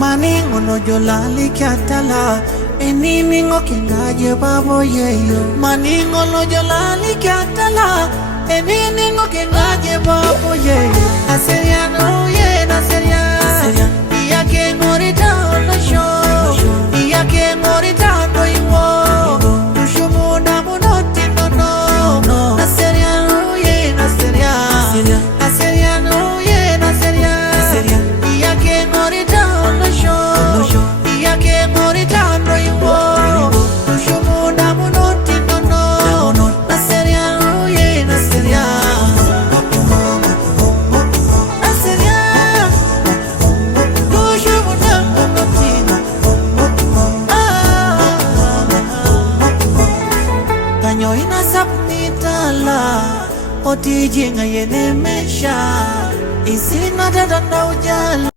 Maningo no jolali katala Eniningo kingaje babo yeyo Maningo no jolali katala Eniningo kingaje babo yeyo Naseriano ye naseria Iya ke ngorita ono show Iya ke ngorita no iwo Tushumuda munoti no Naseriano ye naseria Naseriano ye naseria Iya ke ngorita ono show Iya ke ngorita no iwo Tushumuda munoti no Naseriano ye naseria Kanyo inasapnitala Oti jinga yenemesha Isina dada na ujala